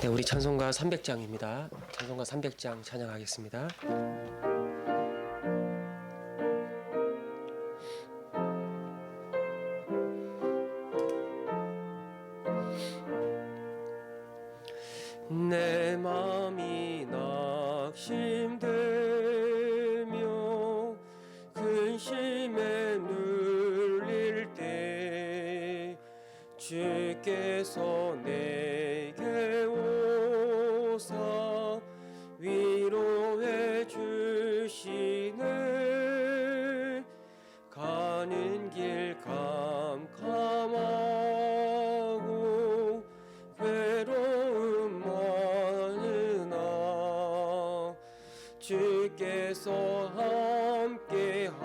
네, 우리 찬송가 300장입니다. 찬송가 300장 찬양하겠습니다. 내 맘이 낙심되며 근심에 눌릴 때 주께서 내게 오사 위로해 주시네. 가는 길 캄캄하고 괴로움 많으나 주께서 함께하며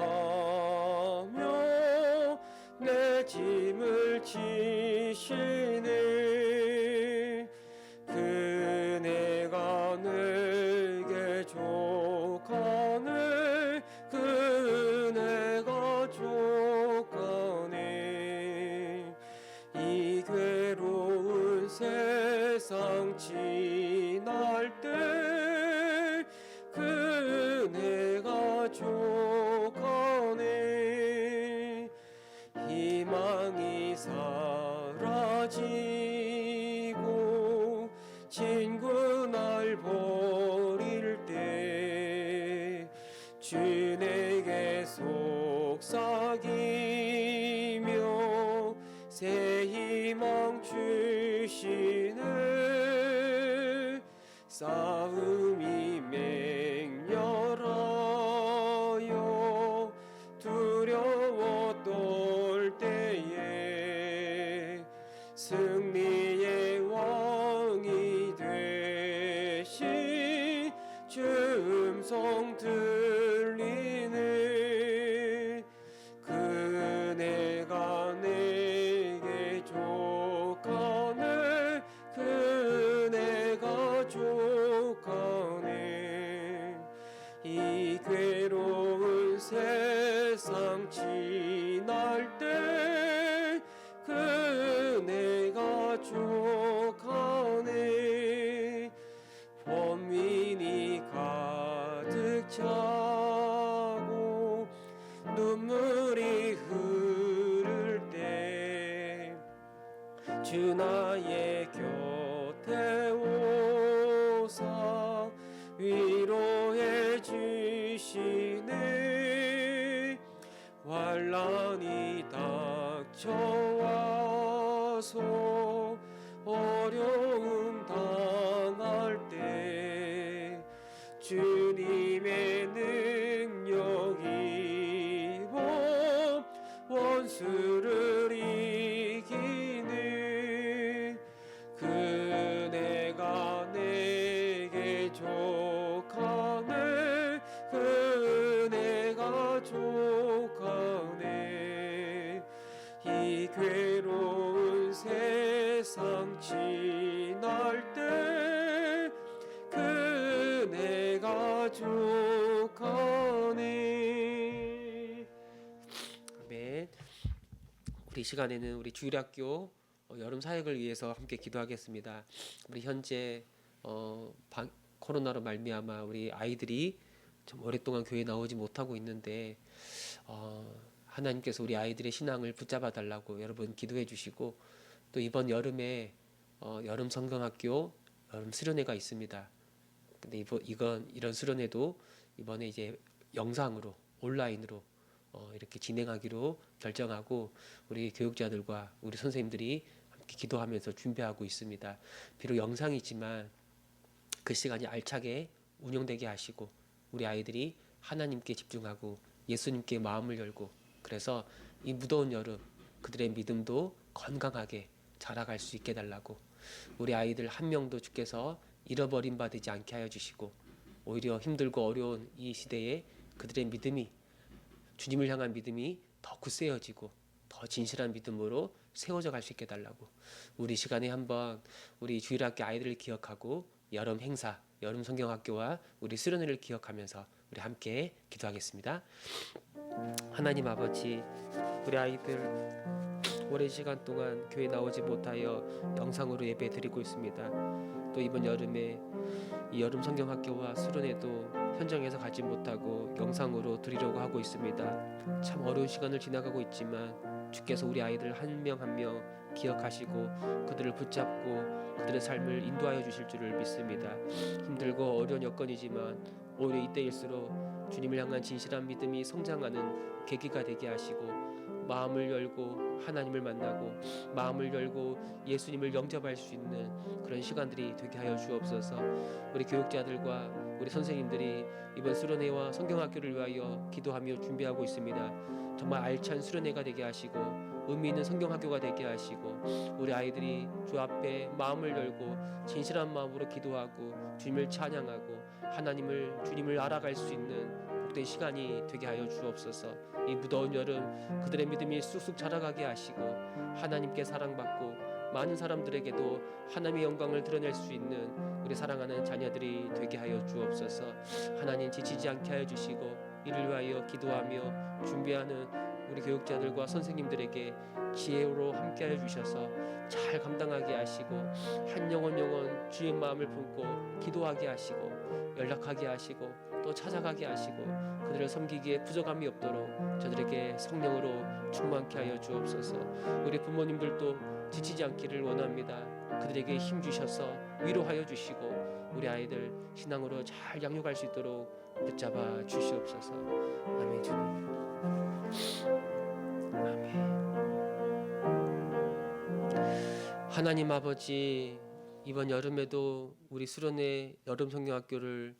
내 짐을 지시네. 그네가 내게 족하네. 그네가 족하네. 이 괴로운 세상 지날 때 그네가 족하네. 희망이 사라지고 친구 날 버릴 때 주 내게 속삭이며 새 희망 주시네. 싸움이 맹렬하여 두려워 떨 때에 승리의 왕이 되신 주 음성 들리네. 그네가 내게 족하네. 그네가 족하네. 이 괴로운 세상 지날 때 그네가 족하네. 번민이 가득 차고 눈물이 흐를 때 주 나의 곁에 오사 위로해 주시네. 환난이 닥쳐와서 어려움 당할 때 주님의 능력 입어 원수를 이기네. 그네가 내게 족하네. 그네가 족하네. 이 괴로운 세상 지날 때 그네가 족하네. 아멘. 우리 시간에는 우리 주일학교 여름 사역을 위해서 함께 기도하겠습니다. 우리 현재 코로나로 말미암아 우리 아이들이 좀 오랫동안 교회에 나오지 못하고 있는데 하나님께서 우리 아이들의 신앙을 붙잡아 달라고 여러분 기도해 주시고, 또 이번 여름에 여름 성경학교 여름 수련회가 있습니다. 근데 이런 수련회도 이번에 이제 영상으로 온라인으로 이렇게 진행하기로 결정하고 우리 교육자들과 우리 선생님들이 함께 기도하면서 준비하고 있습니다. 비록 영상이지만 그 시간이 알차게 운영되게 하시고 우리 아이들이 하나님께 집중하고 예수님께 마음을 열고, 그래서 이 무더운 여름 그들의 믿음도 건강하게 자라갈 수 있게 달라고, 우리 아이들 한 명도 주께서 잃어버림 받지 않게 하여 주시고, 오히려 힘들고 어려운 이 시대에 그들의 믿음이, 주님을 향한 믿음이 더 굳세어지고 더 진실한 믿음으로 세워져 갈 수 있게 달라고, 우리 시간에 한번 우리 주일학교 아이들을 기억하고 여름 행사, 여름 성경학교와 우리 수련회를 기억하면서 우리 함께 기도하겠습니다. 하나님 아버지, 우리 아이들 오랜 시간 동안 교회 나오지 못하여 영상으로 예배 드리고 있습니다. 또 이번 여름에 이 여름 성경학교와 수련회도 현장에서 가지 못하고 영상으로 드리려고 하고 있습니다. 참 어려운 시간을 지나가고 있지만 주께서 우리 아이들 한 명 한 명 기억하시고 그들을 붙잡고 그들의 삶을 인도하여 주실 줄을 믿습니다. 힘들고 어려운 여건이지만 오히려 이때일수록 주님을 향한 진실한 믿음이 성장하는 계기가 되게 하시고 마음을 열고 하나님을 만나고 마음을 열고 예수님을 영접할 수 있는 그런 시간들이 되게 하여 주옵소서. 우리 교육자들과 우리 선생님들이 이번 수련회와 성경학교를 위하여 기도하며 준비하고 있습니다. 정말 알찬 수련회가 되게 하시고 의미 있는 성경학교가 되게 하시고 우리 아이들이 주 앞에 마음을 열고 진실한 마음으로 기도하고 주님을 찬양하고 하나님을 주님을 알아갈 수 있는 복된 시간이 되게 하여 주옵소서. 이 무더운 여름 그들의 믿음이 쑥쑥 자라가게 하시고 하나님께 사랑받고 많은 사람들에게도 하나님의 영광을 드러낼 수 있는 우리 사랑하는 자녀들이 되게 하여 주옵소서. 하나님 지치지 않게 하여 주시고 이를 위하여 기도하며 준비하는 우리 교육자들과 선생님들에게 지혜로 함께하여 주셔서 잘 감당하게 하시고 한 영혼 주의 마음을 품고 기도하게 하시고 연락하게 하시고 또 찾아가게 하시고 그들을 섬기기에 부족함이 없도록 저들에게 성령으로 충만케 하여 주옵소서. 우리 부모님들도 지치지 않기를 원합니다. 그들에게 힘 주셔서 위로하여 주시고 우리 아이들 신앙으로 잘 양육할 수 있도록 붙잡아 주시옵소서. 아멘. 주님. 아멘. 하나님 아버지, 이번 여름에도 우리 수련회 여름 성경학교를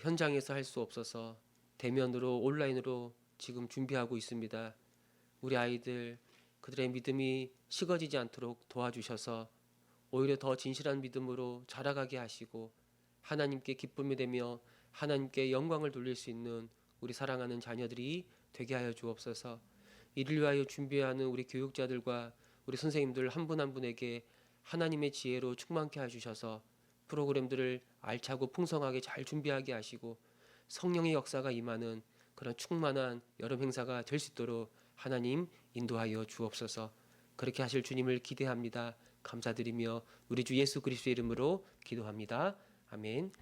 현장에서 할 수 없어서 대면으로 온라인으로 지금 준비하고 있습니다. 우리 아이들 그들의 믿음이 식어지지 않도록 도와주셔서 오히려 더 진실한 믿음으로 자라가게 하시고 하나님께 기쁨이 되며 하나님께 영광을 돌릴 수 있는 우리 사랑하는 자녀들이 되게 하여 주옵소서. 이를 위하여 준비하는 우리 교육자들과 우리 선생님들 한 분 한 분에게 하나님의 지혜로 충만케 해주셔서 프로그램들을 알차고 풍성하게 잘 준비하게 하시고 성령의 역사가 임하는 그런 충만한 여름 행사가 될 수 있도록 하나님 인도하여 주옵소서. 그렇게 하실 주님을 기대합니다. 감사드리며 우리 주 예수 그리스도의 이름으로 기도합니다. 아멘.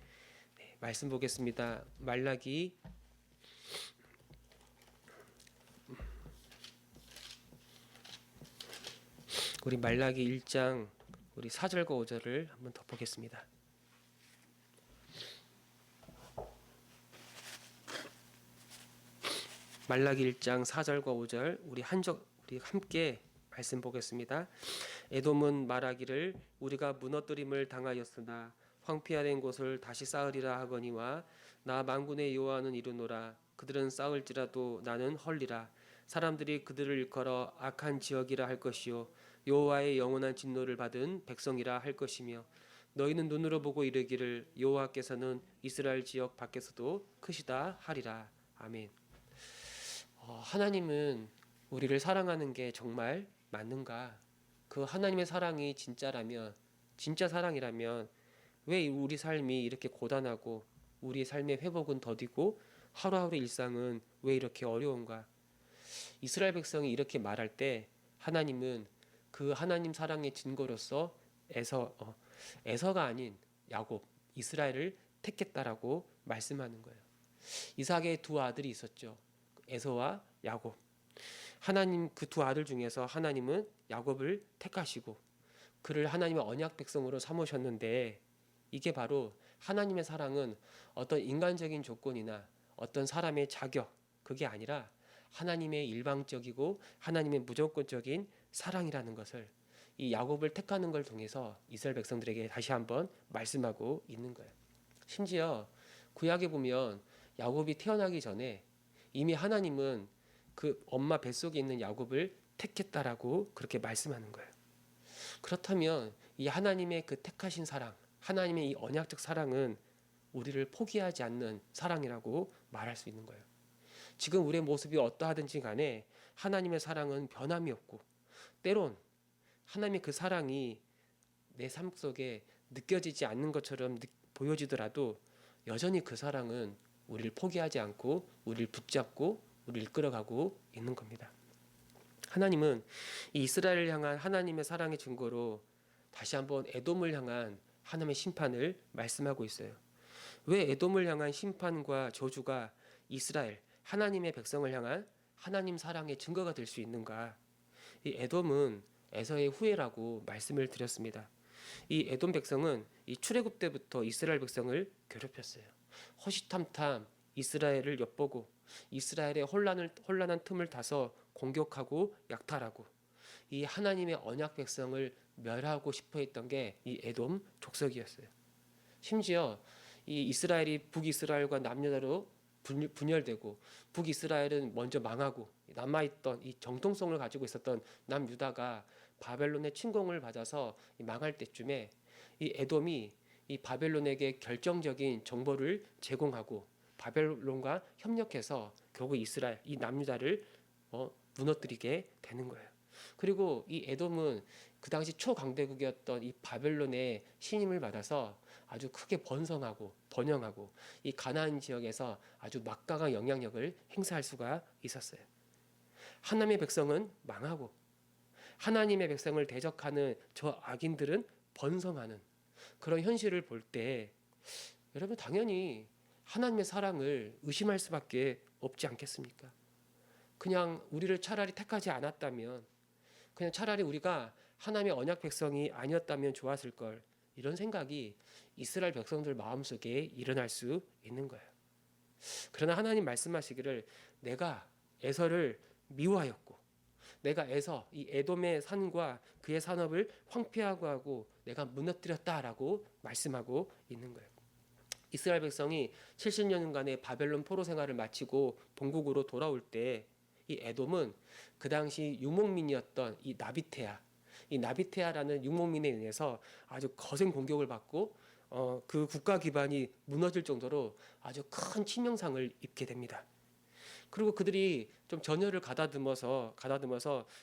네, 말씀 보겠습니다. 말라기 우리 말라기 1장 우리 4절과 5절을 한번 더 보겠습니다. 말라기 1장 4절과 5절 우리 함께 말씀 보겠습니다. 에돔은 말하기를 우리가 무너뜨림을 당하였으나 황폐화된 곳을 다시 쌓으리라 하거니와 나 만군의 여호와는 이르노라. 그들은 쌓을지라도 나는 헐리라. 사람들이 그들을 일컬어 악한 지역이라 할 것이요 여호와의 영원한 진노를 받은 백성이라 할 것이며 너희는 눈으로 보고 이르기를 여호와께서는 이스라엘 지역 밖에서도 크시다 하리라. 아멘. 하나님은 우리를 사랑하는 게 정말 맞는가? 그 하나님의 사랑이 진짜라면, 진짜 사랑이라면 왜 우리 삶이 이렇게 고단하고 우리 삶의 회복은 더디고 하루하루 일상은 왜 이렇게 어려운가? 이스라엘 백성이 이렇게 말할 때 하나님은 그 하나님 사랑의 증거로서 에서가 아닌 야곱, 이스라엘을 택했다라고 말씀하는 거예요. 이삭의 두 아들이 있었죠. 에서와 야곱. 하나님 그 두 아들 중에서 하나님은 야곱을 택하시고 그를 하나님의 언약 백성으로 삼으셨는데 이게 바로 하나님의 사랑은 어떤 인간적인 조건이나 어떤 사람의 자격 그게 아니라 하나님의 일방적이고 하나님의 무조건적인 사랑이라는 것을 이 야곱을 택하는 걸 통해서 이스라엘 백성들에게 다시 한번 말씀하고 있는 거예요. 심지어 구약에 보면 야곱이 태어나기 전에 이미 하나님은 그 엄마 뱃속에 있는 야곱을 택했다라고 그렇게 말씀하는 거예요. 그렇다면 이 하나님의 그 택하신 사랑, 하나님의 이 언약적 사랑은 우리를 포기하지 않는 사랑이라고 말할 수 있는 거예요. 지금 우리의 모습이 어떠하든지 간에 하나님의 사랑은 변함이 없고 때론 하나님의 그 사랑이 내 삶 속에 느껴지지 않는 것처럼 보여지더라도 여전히 그 사랑은 우리를 포기하지 않고 우리를 붙잡고 우리를 이끌어가고 있는 겁니다. 하나님은 이 이스라엘을 향한 하나님의 사랑의 증거로 다시 한번 에돔을 향한 하나님의 심판을 말씀하고 있어요. 왜 에돔을 향한 심판과 저주가 이스라엘 하나님의 백성을 향한 하나님 사랑의 증거가 될 수 있는가? 이 에돔은 에서의 후예라고 말씀을 드렸습니다. 이 에돔 백성은 이 출애굽 때부터 이스라엘 백성을 괴롭혔어요. 호시탐탐 이스라엘을 엿보고 이스라엘의 혼란한 틈을 타서 공격하고 약탈하고 이 하나님의 언약 백성을 멸하고 싶어 했던 게 이 에돔 족속이었어요. 심지어 이 이스라엘이 북이스라엘과 남유다로 분열되고 북이스라엘은 먼저 망하고 남아있던 이 정통성을 가지고 있었던 남유다가 바벨론의 침공을 받아서 망할 때쯤에 이 에돔이 이 바벨론에게 결정적인 정보를 제공하고 바벨론과 협력해서 결국 이스라엘 이 남유다를 무너뜨리게 되는 거예요. 그리고 이 에돔은 그 당시 초강대국이었던 이 바벨론의 신임을 받아서 아주 크게 번영하고 이 가나안 지역에서 아주 막강한 영향력을 행사할 수가 있었어요. 하나님의 백성은 망하고 하나님의 백성을 대적하는 저 악인들은 번성하는 그런 현실을 볼 때 여러분 당연히 하나님의 사랑을 의심할 수밖에 없지 않겠습니까? 그냥 우리를 차라리 택하지 않았다면 그냥 차라리 우리가 하나님의 언약 백성이 아니었다면 좋았을 걸 이런 생각이 이스라엘 백성들 마음속에 일어날 수 있는 거예요. 그러나 하나님 말씀하시기를 내가 에서를 미워하였고 내가 에서 이 에돔의 산과 그의 산업을 황폐하고 하고 내가 무너뜨렸다라고 말씀하고 있는 거예요. 이스라엘 백성이 70년간의 바벨론 포로 생활을 마치고 본국으로 돌아올 때 이 에돔은 그 당시 유목민이었던 이 나비테아라는 유목민에 의해서 아주 거센 공격을 받고 그 국가 기반이 무너질 정도로 아주 큰 치명상을 입게 됩니다. 그리고 그들이 좀 전열을 가다듬어서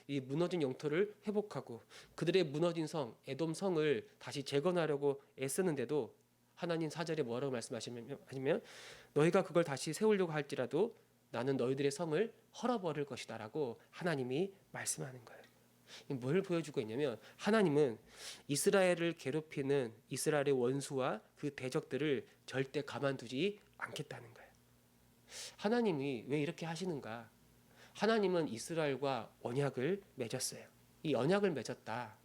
이 무너진 영토를 회복하고 그들의 무너진 성 에돔 성을 다시 재건하려고 애쓰는데도 하나님 4절에 뭐라고 말씀하시면 너희가 그걸 다시 세우려고 할지라도 나는 너희들의 성을 헐어버릴 것이다라고 하나님이 말씀하는 거예요. 뭘 보여주고 있냐면 하나님은 이스라엘을 괴롭히는 이스라엘의 원수와 그 대적들을 절대 가만두지 않겠다는 거예요. 하나님이 왜 이렇게 하시는가? 하나님은 이스라엘과 언약을 맺었어요. 이 언약을 맺었다.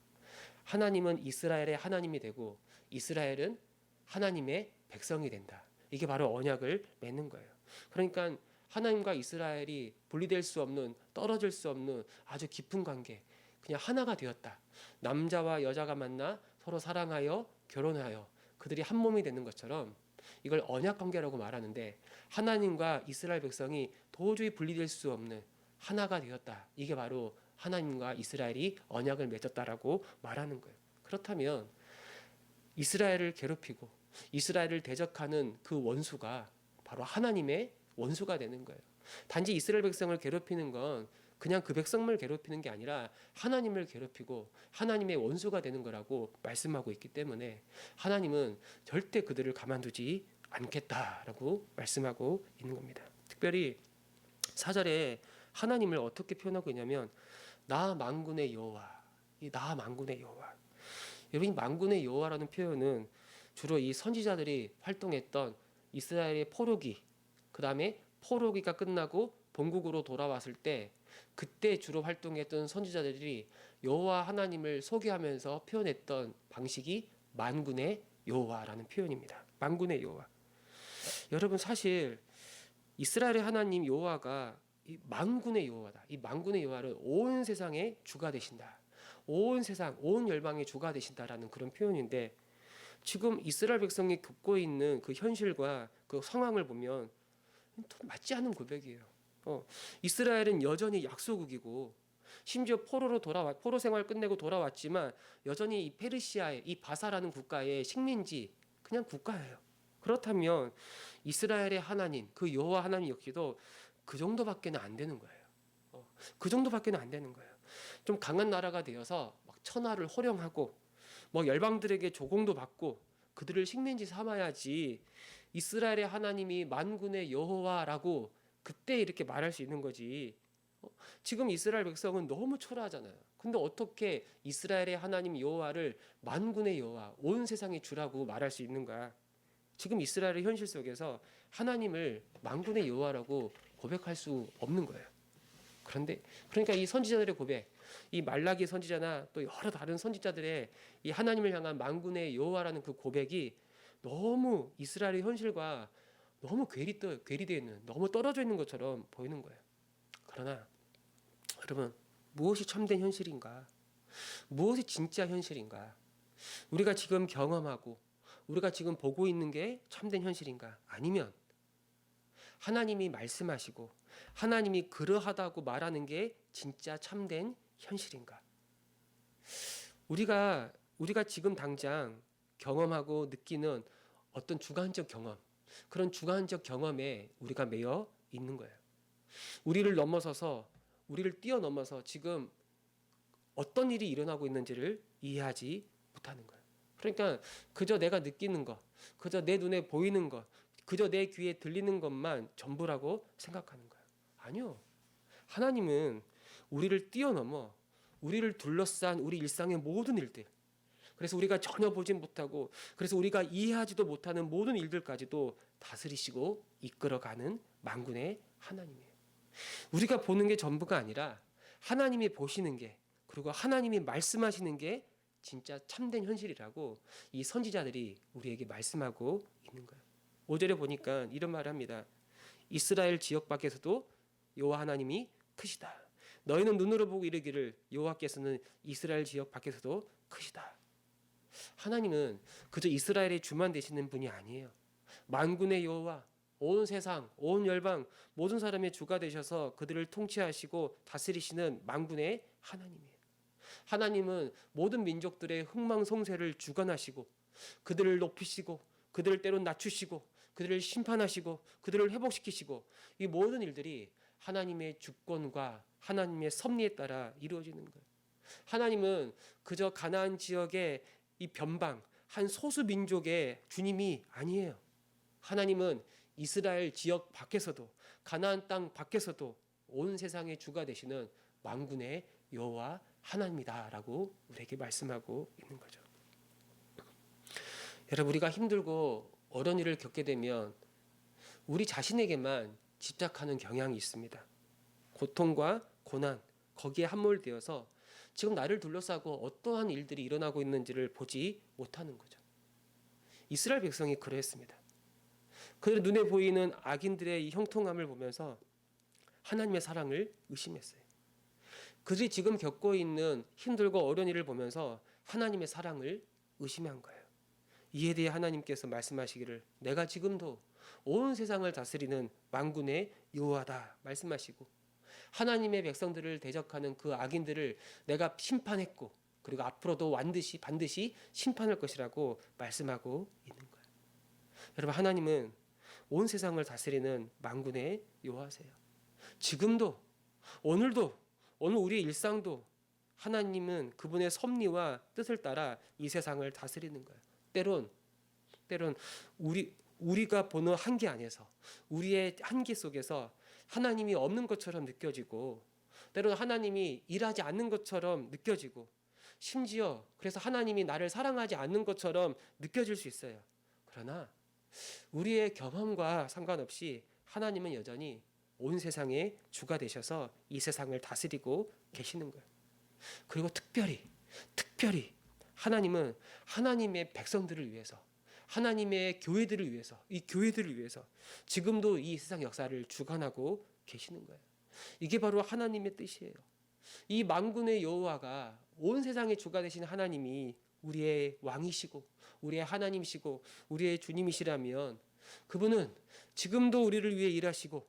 하나님은 이스라엘의 하나님이 되고 이스라엘은 하나님의 백성이 된다. 이게 바로 언약을 맺는 거예요. 그러니까 하나님과 이스라엘이 분리될 수 없는 떨어질 수 없는 아주 깊은 관계 그냥 하나가 되었다. 남자와 여자가 만나 서로 사랑하여 결혼하여 그들이 한 몸이 되는 것처럼 이걸 언약 관계라고 말하는데 하나님과 이스라엘 백성이 도저히 분리될 수 없는 하나가 되었다. 이게 바로 하나님과 이스라엘이 언약을 맺었다라고 말하는 거예요. 그렇다면 이스라엘을 괴롭히고 이스라엘을 대적하는 그 원수가 바로 하나님의 원수가 되는 거예요. 단지 이스라엘 백성을 괴롭히는 건 그냥 그 백성을 괴롭히는 게 아니라 하나님을 괴롭히고 하나님의 원수가 되는 거라고 말씀하고 있기 때문에 하나님은 절대 그들을 가만두지 않겠다라고 말씀하고 있는 겁니다. 특별히 4절에 하나님을 어떻게 표현하고 있냐면 나 만군의 여호와, 이 나 만군의 여호와. 여러분 이 만군의 여호와라는 표현은 주로 이 선지자들이 활동했던 이스라엘의 포로기, 그 다음에 포로기가 끝나고 본국으로 돌아왔을 때 그때 주로 활동했던 선지자들이 여호와 하나님을 소개하면서 표현했던 방식이 만군의 여호와라는 표현입니다. 만군의 여호와. 여러분 사실 이스라엘의 하나님 여호와가 이 만군의 여호와다. 이 만군의 여호와는 온 세상의 주가 되신다. 온 세상, 온 열방의 주가 되신다라는 그런 표현인데 지금 이스라엘 백성이 겪고 있는 그 현실과 그 상황을 보면 맞지 않는 고백이에요. 이스라엘은 여전히 약소국이고 심지어 포로 생활 끝내고 돌아왔지만 여전히 이 페르시아의 이 바사라는 국가의 식민지 그냥 국가예요. 그렇다면 이스라엘의 하나님 그 여호와 하나님 역시도 그 정도밖에는 안 되는 거예요. 그 정도밖에는 안 되는 거예요. 좀 강한 나라가 되어서 막 천하를 호령하고 뭐 열방들에게 조공도 받고 그들을 식민지 삼아야지 이스라엘의 하나님이 만군의 여호와라고 그때 이렇게 말할 수 있는 거지. 지금 이스라엘 백성은 너무 초라하잖아요. 근데 어떻게 이스라엘의 하나님 여호와를 만군의 여호와, 온 세상의 주라고 말할 수 있는가? 지금 이스라엘의 현실 속에서 하나님을 만군의 여호와라고 고백할 수 없는 거예요. 그런데 그러니까 이 선지자들의 고백, 이 말라기 선지자나 또 여러 다른 선지자들의 이 하나님을 향한 만군의 여호와라는 그 고백이 너무 이스라엘의 현실과 너무 괴리되어 있는, 너무 떨어져 있는 것처럼 보이는 거예요. 그러나 여러분, 무엇이 참된 현실인가? 무엇이 진짜 현실인가? 우리가 지금 경험하고 우리가 지금 보고 있는 게 참된 현실인가? 아니면 하나님이 말씀하시고 하나님이 그러하다고 말하는 게 진짜 참된 현실인가? 우리가 지금 당장 경험하고 느끼는 어떤 주관적 경험, 그런 주관적 경험에 우리가 매여 있는 거예요. 우리를 뛰어넘어서 지금 어떤 일이 일어나고 있는지를 이해하지 못하는 거예요. 그러니까 그저 내가 느끼는 것, 그저 내 눈에 보이는 것, 그저 내 귀에 들리는 것만 전부라고 생각하는 거예요. 아니요. 하나님은 우리를 뛰어넘어 우리를 둘러싼 우리 일상의 모든 일들, 그래서 우리가 전혀 보지 못하고 그래서 우리가 이해하지도 못하는 모든 일들까지도 다스리시고 이끌어가는 만군의 하나님이에요. 우리가 보는 게 전부가 아니라 하나님이 보시는 게, 그리고 하나님이 말씀하시는 게 진짜 참된 현실이라고 이 선지자들이 우리에게 말씀하고 있는 거예요. 5절에 보니까 이런 말을 합니다. 이스라엘 지역 밖에서도 여호와 하나님이 크시다. 너희는 눈으로 보고 이르기를 여호와께서는 이스라엘 지역 밖에서도 크시다. 하나님은 그저 이스라엘의 주만 되시는 분이 아니에요. 만군의 여호와, 온 세상, 온 열방 모든 사람의 주가 되셔서 그들을 통치하시고 다스리시는 만군의 하나님이에요. 하나님은 모든 민족들의 흥망성쇠를 주관하시고 그들을 높이시고 그들을 때론 낮추시고 그들을 심판하시고 그들을 회복시키시고 이 모든 일들이 하나님의 주권과 하나님의 섭리에 따라 이루어지는 거예요. 하나님은 그저 가나안 지역의 이 변방 한 소수 민족의 주님이 아니에요. 하나님은 이스라엘 지역 밖에서도 가나안 땅 밖에서도 온 세상의 주가 되시는 만군의 여호와 하나님이다라고 우리에게 말씀하고 있는 거죠. 여러분, 우리가 힘들고 어려운 일을 겪게 되면 우리 자신에게만 집착하는 경향이 있습니다. 고통과 고난 거기에 함몰되어서 지금 나를 둘러싸고 어떠한 일들이 일어나고 있는지를 보지 못하는 거죠. 이스라엘 백성이 그러했습니다. 그들의 눈에 보이는 악인들의 이 형통함을 보면서 하나님의 사랑을 의심했어요. 그들이 지금 겪고 있는 힘들고 어려운 일을 보면서 하나님의 사랑을 의심한 거예요. 이에 대해 하나님께서 말씀하시기를 내가 지금도 온 세상을 다스리는 만군의 여호와다 말씀하시고 하나님의 백성들을 대적하는 그 악인들을 내가 심판했고 그리고 앞으로도 반드시 심판할 것이라고 말씀하고 있는 거예요. 여러분, 하나님은 온 세상을 다스리는 만군의 여호와세요. 지금도 오늘도 오늘 우리의 일상도 하나님은 그분의 섭리와 뜻을 따라 이 세상을 다스리는 거예요. 때론 우리가 보는 한계 안에서 우리의 한계 속에서 하나님이 없는 것처럼 느껴지고 때론 하나님이 일하지 않는 것처럼 느껴지고 심지어 그래서 하나님이 나를 사랑하지 않는 것처럼 느껴질 수 있어요. 그러나 우리의 경험과 상관없이 하나님은 여전히 온 세상의 주가 되셔서 이 세상을 다스리고 계시는 거예요. 그리고 특별히 하나님은 하나님의 백성들을 위해서 하나님의 교회들을 위해서 이 교회들을 위해서 지금도 이 세상 역사를 주관하고 계시는 거예요. 이게 바로 하나님의 뜻이에요. 이 만군의 여호와가 온 세상의 주가 되신 하나님이 우리의 왕이시고 우리의 하나님이시고 우리의 주님이시라면 그분은 지금도 우리를 위해 일하시고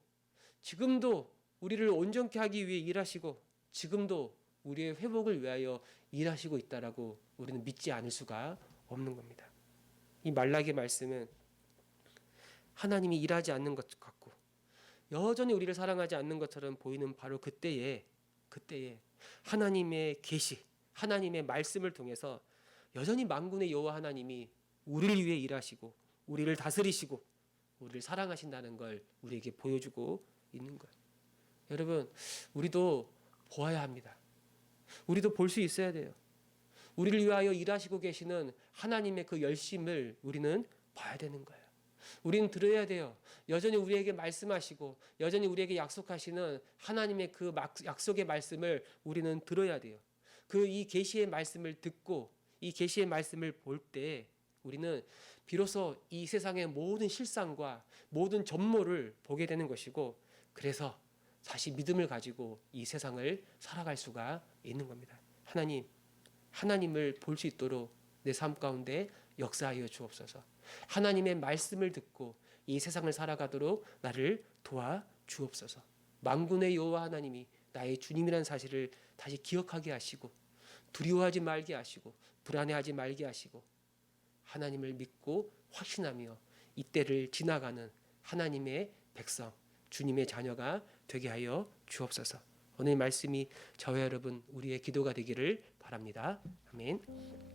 지금도 우리를 온전케 하기 위해 일하시고 지금도 우리의 회복을 위하여 일하시고 있다라고 우리는 믿지 않을 수가 없는 겁니다. 이 말라기 말씀은 하나님이 일하지 않는 것 같고 여전히 우리를 사랑하지 않는 것처럼 보이는 바로 그때에 하나님의 계시, 하나님의 말씀을 통해서 여전히 만군의 여호와 하나님이 우리를 위해 일하시고 우리를 다스리시고 우리를 사랑하신다는 걸 우리에게 보여주고 있는 거예요. 여러분, 우리도 보아야 합니다. 우리도 볼 수 있어야 돼요. 우리를 위하여 일하시고 계시는 하나님의 그 열심을 우리는 봐야 되는 거예요. 우리는 들어야 돼요. 여전히 우리에게 말씀하시고 여전히 우리에게 약속하시는 하나님의 그 약속의 말씀을 우리는 들어야 돼요. 그 이 계시의 말씀을 듣고 이 계시의 말씀을 볼 때 우리는 비로소 이 세상의 모든 실상과 모든 전모를 보게 되는 것이고, 그래서 다시 믿음을 가지고 이 세상을 살아갈 수가 있는 겁니다. 하나님을 볼 수 있도록 내 삶 가운데 역사하여 주옵소서. 하나님의 말씀을 듣고 이 세상을 살아가도록 나를 도와 주옵소서. 만군의 여호와 하나님이 나의 주님이라는 사실을 다시 기억하게 하시고, 두려워하지 말게 하시고, 불안해하지 말게 하시고, 하나님을 믿고 확신하며 이 때를 지나가는 하나님의 백성, 주님의 자녀가 되게 하여 주옵소서. 오늘 말씀이 저와 여러분 우리의 기도가 되기를 바랍니다. 아멘.